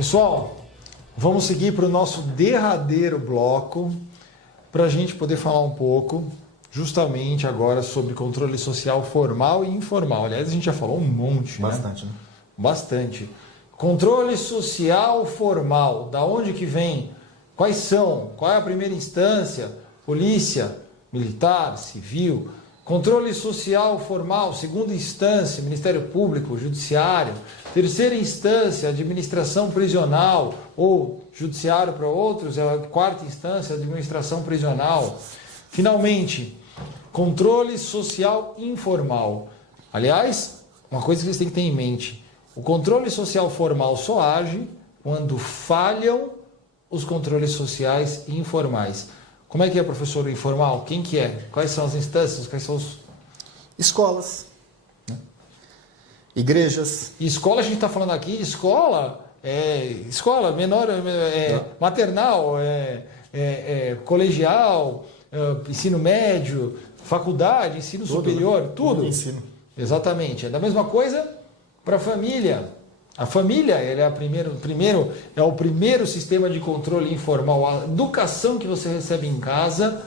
Pessoal, vamos seguir para o nosso derradeiro bloco para a gente poder falar um pouco justamente agora sobre controle social formal e informal. Aliás, a gente já falou um monte, Bastante, né? Bastante. Controle social formal, da onde que vem? Quais são? Qual é a primeira instância? Polícia, militar, civil. Controle social formal, segunda instância, Ministério Público, Judiciário. Terceira instância, administração prisional, ou judiciário para outros, é a quarta instância, administração prisional. Finalmente, controle social informal. Aliás, uma coisa que vocês têm que ter em mente, o controle social formal só age quando falham os controles sociais informais. Como é que é, professor, o informal? Quem que é? Quais são as instâncias? Quais são os... Escolas, né? Igrejas. E escola, a gente está falando aqui, escola menor, maternal, colegial, ensino médio, faculdade, ensino superior, tudo. Ensino. Exatamente. É da mesma coisa para a família. A família é o primeiro sistema de controle informal. A educação que você recebe em casa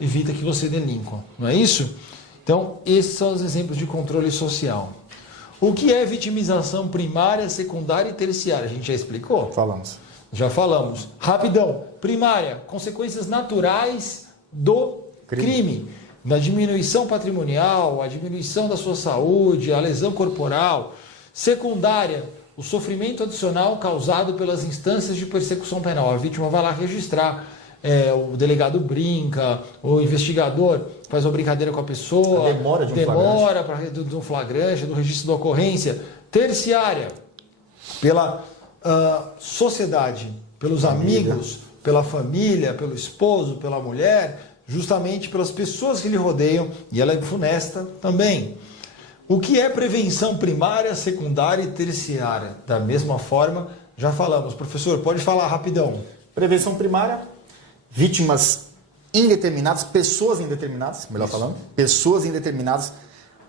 evita que você delinqua, não é isso? Então, esses são os exemplos de controle social. O que é vitimização primária, secundária e terciária? A gente já explicou? Falamos. Já falamos. Rapidão. Primária, consequências naturais do crime. Da diminuição patrimonial, a diminuição da sua saúde, a lesão corporal. Secundária, o sofrimento adicional causado pelas instâncias de persecução penal. A vítima vai lá registrar, o delegado brinca, o investigador faz uma brincadeira com a pessoa, demora para do flagrante, do registro da ocorrência. Terciária, pela sociedade, pelos amigos, pela família, pelo esposo, pela mulher, justamente pelas pessoas que lhe rodeiam, e ela é funesta também. O que é prevenção primária, secundária e terciária? Da mesma forma, já falamos. Professor, pode falar rapidão. Prevenção primária, vítimas indeterminadas, pessoas indeterminadas, melhor falando, pessoas indeterminadas,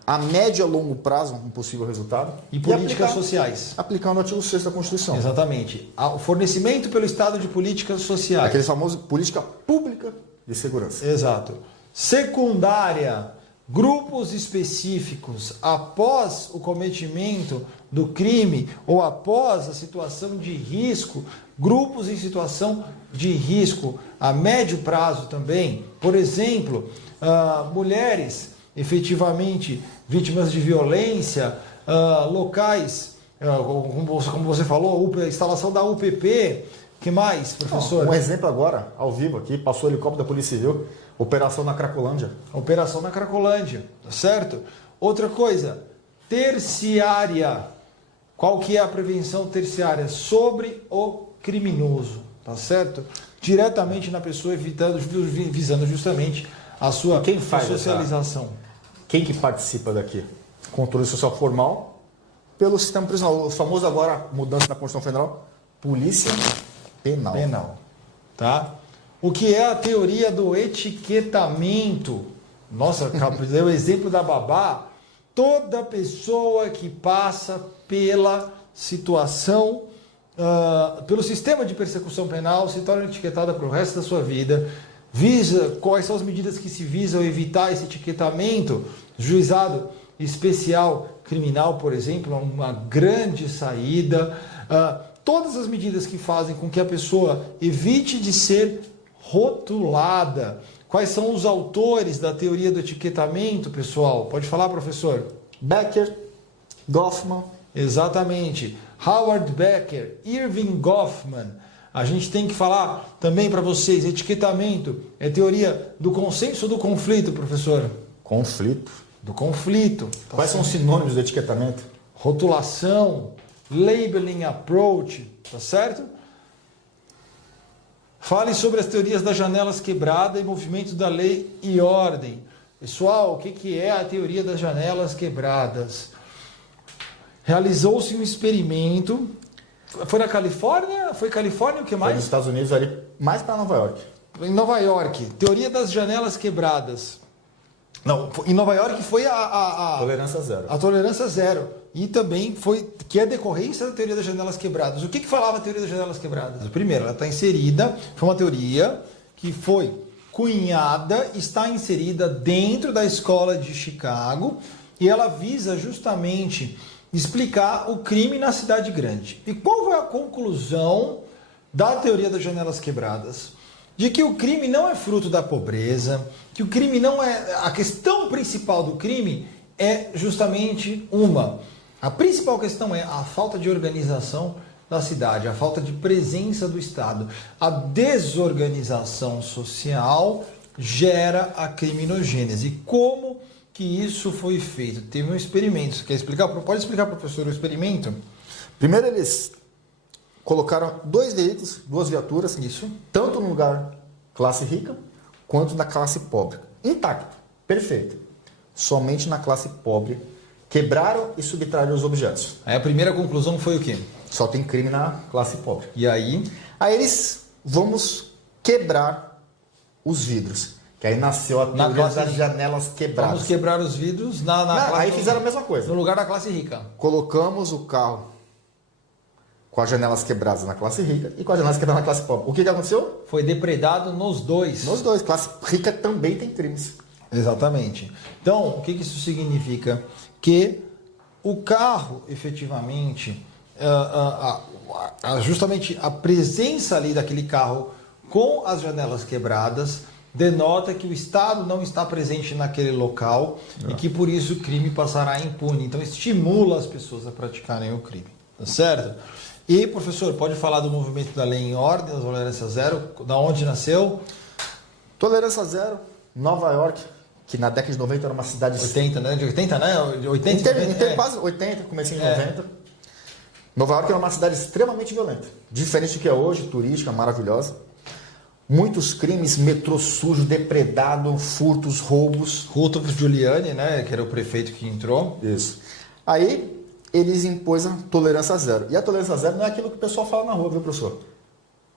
a médio e a longo prazo, um possível resultado. E políticas sociais. Aplicando o artigo 6º da Constituição. Exatamente. O fornecimento pelo Estado de políticas sociais. Aquele famoso política pública de segurança. Exato. Secundária, grupos específicos após o cometimento do crime ou após a situação de risco, grupos em situação de risco a médio prazo também. Por exemplo, mulheres efetivamente vítimas de violência, locais, como você falou, instalação da UPP. Que mais, professor? Um exemplo agora, ao vivo aqui, passou o helicóptero da Polícia Civil, operação na Cracolândia. Operação na Cracolândia, tá certo? Outra coisa, terciária. Qual que é a prevenção terciária? Sobre o criminoso, tá certo? Diretamente na pessoa, visando justamente a sua socialização. Quem que participa daqui? Controle social formal pelo sistema prisional. O famoso agora, mudança na Constituição Federal, polícia penal. Tá? O que é a teoria do etiquetamento? Nossa, deu o exemplo da babá. Toda pessoa que passa pela situação, pelo sistema de persecução penal, se torna etiquetada para o resto da sua vida. Quais são as medidas que se visam evitar esse etiquetamento? Juizado especial criminal, por exemplo, é uma grande saída. Todas as medidas que fazem com que a pessoa evite de ser rotulada. Quais são os autores da teoria do etiquetamento, pessoal? Pode falar, professor? Becker, Goffman. Exatamente. Howard Becker, Irving Goffman. A gente tem que falar também para vocês, etiquetamento é teoria do consenso ou do conflito, professor? Conflito. Do conflito. Quais são os sinônimos do etiquetamento? Rotulação, labeling approach, tá certo? Fale sobre as teorias das janelas quebradas e movimento da lei e ordem. Pessoal, o que é a teoria das janelas quebradas? Realizou-se um experimento. Foi na Califórnia? Foi Califórnia o que mais? Foi nos Estados Unidos, ali mais para Nova York. Em Nova York. Teoria das janelas quebradas. Não, em Nova York foi Tolerância zero. a tolerância zero. E também foi que é decorrência da teoria das janelas quebradas. O que falava a teoria das janelas quebradas? Primeiro, ela está inserida, foi uma teoria que foi cunhada, está inserida dentro da escola de Chicago e ela visa justamente explicar o crime na cidade grande. E qual foi a conclusão da teoria das janelas quebradas? De que o crime não é fruto da pobreza, que o crime não é... A questão principal do crime é justamente uma. A principal questão é a falta de organização da cidade, a falta de presença do Estado. A desorganização social gera a criminogênese. Como que isso foi feito? Teve um experimento. Você quer explicar? Pode explicar, professor, o experimento? Primeiro eles colocaram 2 veículos, 2 viaturas, Isso. tanto no lugar classe rica quanto na classe pobre. Intacto, perfeito. Somente na classe pobre quebraram e subtraíram os objetos. Aí a primeira conclusão foi o quê? Só tem crime na classe pobre. E aí? Aí eles, vamos quebrar os vidros. Que aí nasceu a teoria classe das rica. janelas quebradas. Vamos quebrar os vidros na classe... Aí fizeram a mesma coisa. No lugar da classe rica. Colocamos o carro com as janelas quebradas na classe rica e com as janelas quebradas na classe pobre. O que aconteceu? Foi depredado nos dois. Nos dois. Classe rica também tem crimes. Exatamente. Então, o que isso significa? Que o carro, efetivamente, justamente a presença ali daquele carro com as janelas quebradas denota que o Estado não está presente naquele local e que por isso o crime passará impune. Então, estimula as pessoas a praticarem o crime. Tá certo? E, professor, pode falar do movimento da lei em ordem, da tolerância zero, da onde nasceu? Tolerância zero, Nova York, que na década de 90 era uma cidade... 80, né? De 80, né? De 80, quase 80, comecinho de 90. Nova York era uma cidade extremamente violenta. Diferente do que é hoje, turística, maravilhosa. Muitos crimes, metrô sujo, depredado, furtos, roubos. Rudolph Giuliani, né? Que era o prefeito que entrou. Isso. Aí eles impôs a tolerância zero. E a tolerância zero não é aquilo que o pessoal fala na rua, viu, professor?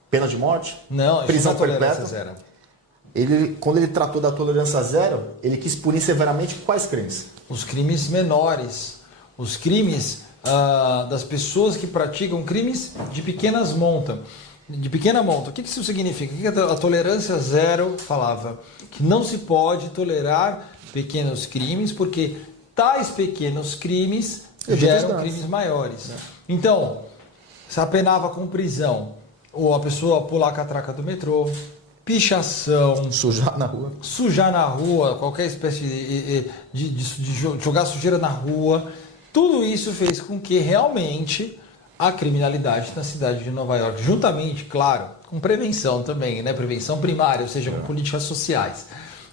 Pena de morte, não, prisão tolerância perpétua. zero. Quando ele tratou da tolerância zero, ele quis punir severamente quais crimes? Os crimes menores. Os crimes das pessoas que praticam crimes de pequenas monta. De pequena monta. O que isso significa? O que a tolerância zero falava? Que não se pode tolerar pequenos crimes, porque tais pequenos crimes geram crimes maiores. Então, se apenava com prisão, ou a pessoa pular a catraca do metrô, pichação, Sujar na rua, qualquer espécie de jogar sujeira na rua, tudo isso fez com que realmente a criminalidade na cidade de Nova York, juntamente, claro, com prevenção também, né? Prevenção primária, ou seja, com políticas sociais.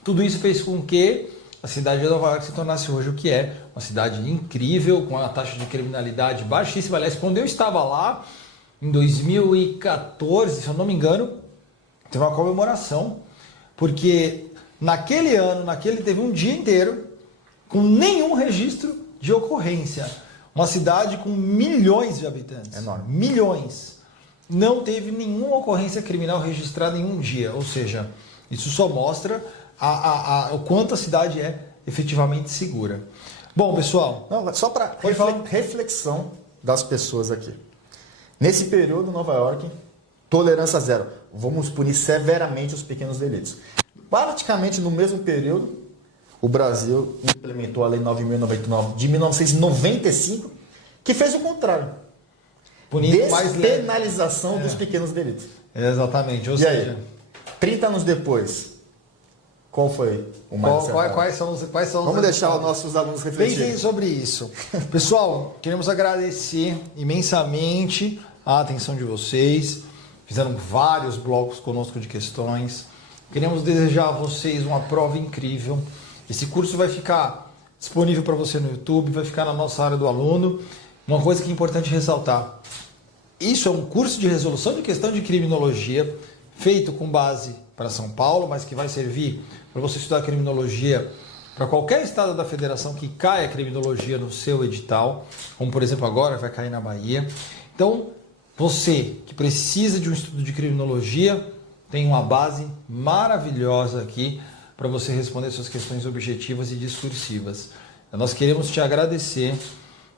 Tudo isso fez com que a cidade de Nova York se tornasse hoje o que é, uma cidade incrível, com uma taxa de criminalidade baixíssima. Aliás, quando eu estava lá, em 2014, se eu não me engano, teve uma comemoração, porque naquele ano, teve um dia inteiro com nenhum registro de ocorrência. Uma cidade com milhões de habitantes. Enorme. Milhões. Não teve nenhuma ocorrência criminal registrada em um dia. Ou seja, isso só mostra o quanto a cidade é efetivamente segura. Bom, pessoal... Não, só para reflexão das pessoas aqui. Nesse período, Nova York, tolerância zero. Vamos punir severamente os pequenos delitos. Praticamente no mesmo período, o Brasil implementou a Lei 9.099 de 1995, que fez o contrário. Despenalização dos pequenos delitos. Exatamente. Ou e seja, aí, 30 anos depois, qual foi o mais acertado? Quais são os Vamos deixar os nossos alunos refletirem. Pensem sobre isso. Pessoal, queremos agradecer imensamente a atenção de vocês. Fizeram vários blocos conosco de questões. Queremos desejar a vocês uma prova incrível. Esse curso vai ficar disponível para você no YouTube, vai ficar na nossa área do aluno. Uma coisa que é importante ressaltar. Isso é um curso de resolução de questão de criminologia, feito com base para São Paulo, mas que vai servir para você estudar criminologia para qualquer estado da federação que caia criminologia no seu edital, como por exemplo agora vai cair na Bahia. Então, você que precisa de um estudo de criminologia, tem uma base maravilhosa aqui para você responder suas questões objetivas e discursivas. Nós queremos te agradecer,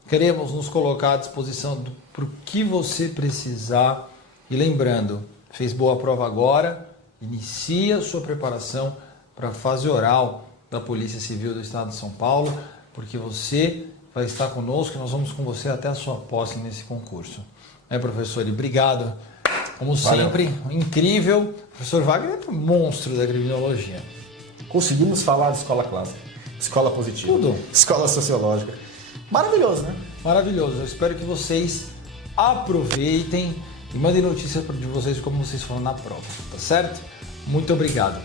queremos nos colocar à disposição para o que você precisar. E lembrando, fez boa prova agora, inicia a sua preparação para a fase oral da Polícia Civil do Estado de São Paulo, porque você vai estar conosco e nós vamos com você até a sua posse nesse concurso. Professor? E obrigado. Como sempre, incrível. O professor Wagner é um monstro da criminologia. Conseguimos falar de escola clássica, escola positiva, Tudo. Escola sociológica. Maravilhoso, né? Maravilhoso. Eu espero que vocês aproveitem e mandem notícias de vocês como vocês foram na prova, tá certo? Muito obrigado.